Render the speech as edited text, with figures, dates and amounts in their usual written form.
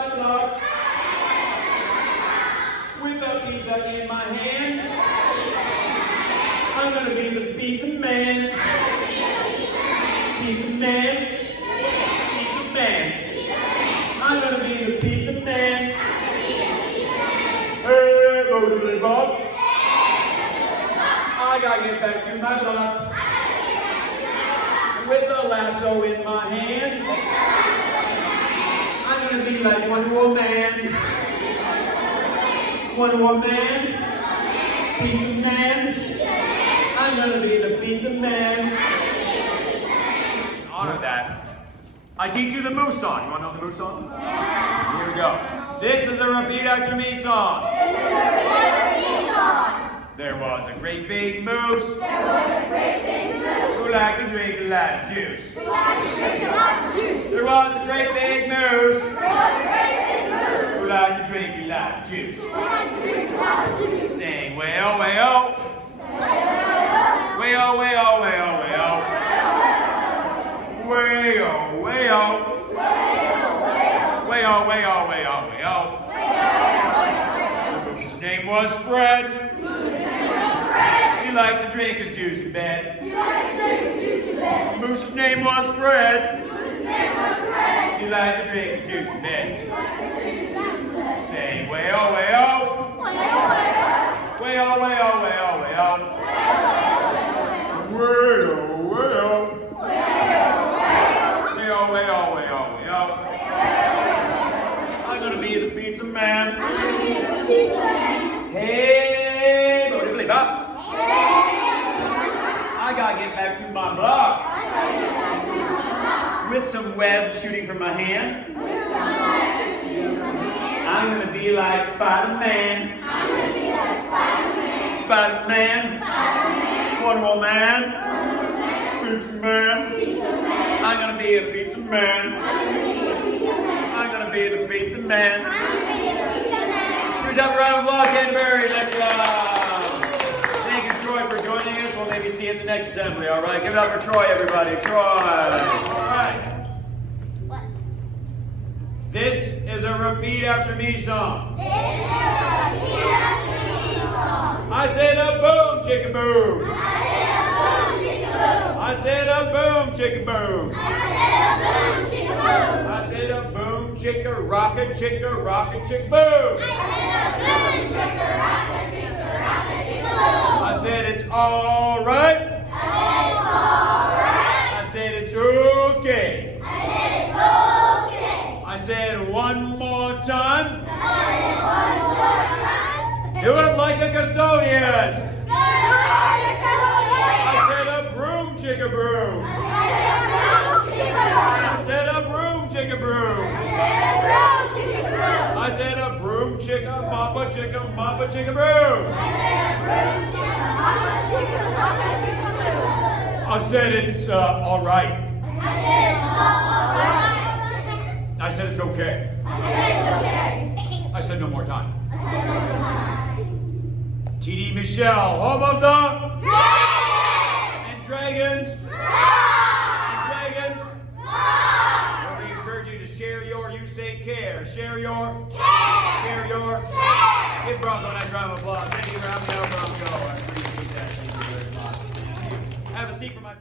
my luck. With a pizza in my hand, I'm gonna be the pizza man. Pizza man. Pizza man. I'm gonna be the pizza man. Hey, motorly Bob. I gotta get back to my luck. With a lasso in my hand, I'm gonna be like Wonder Woman. Wonder Woman. Pizza man. I'm gonna be the pizza man. In honor of that, I teach you the moose song. You wanna know the moose song? Here we go. This is a repeat after me song. There was a great big moose. Who liked to drink a lot of juice. There was a great big moose. Who liked to drink a lot of juice. Sing way-oh, way-oh. Way-oh, way-oh, way-oh, way-oh. Way-oh, way-oh. Way-oh, way-oh, way-oh, way-oh. The moose's name was Fred. He liked to drink his juice in bed. The moose's name was Fred. He liked to drink his juice in bed. Say way-oh, way-oh. Way-oh, way-oh, way-oh, way-oh. Way-oh, way-oh. Way-oh, way-oh, way-oh, way-oh. I'm gonna be the pizza man. Hey, motorly Bob. I gotta get back to my block. With some webs shooting from my hand. I'm gonna be like Spider-Man. Spider-Man. Wonder Woman. Pizza man. I'm gonna be a pizza man. I'm gonna be the pizza man. Here's have a round of applause, Canterbury. Next Thank you, Troy, for joining us. We'll maybe see you at the next assembly, all right? Give it up for Troy, everybody. Troy. All right. What? This is a repeat after me song. I said a boom, chicka boom. I said a boom, chicka boom. I said a boom, chicka, rocket, chicka, boom. I said it's all right. I said it's okay. I said one more time. Do it like a custodian. I said a broom, chicka broom. I said a broom, chicka broom. I said a broom, chicka, mama, chicka broom. I said it's all right. I said it's okay. I said no more time. TD Michelle, home of the Dragons. Where we encourage you to share your, you say care. Share your. Give Bronco a nice round of applause. Thank you for having me out, Bronco. I appreciate that. Thank you very much. Have a seat for my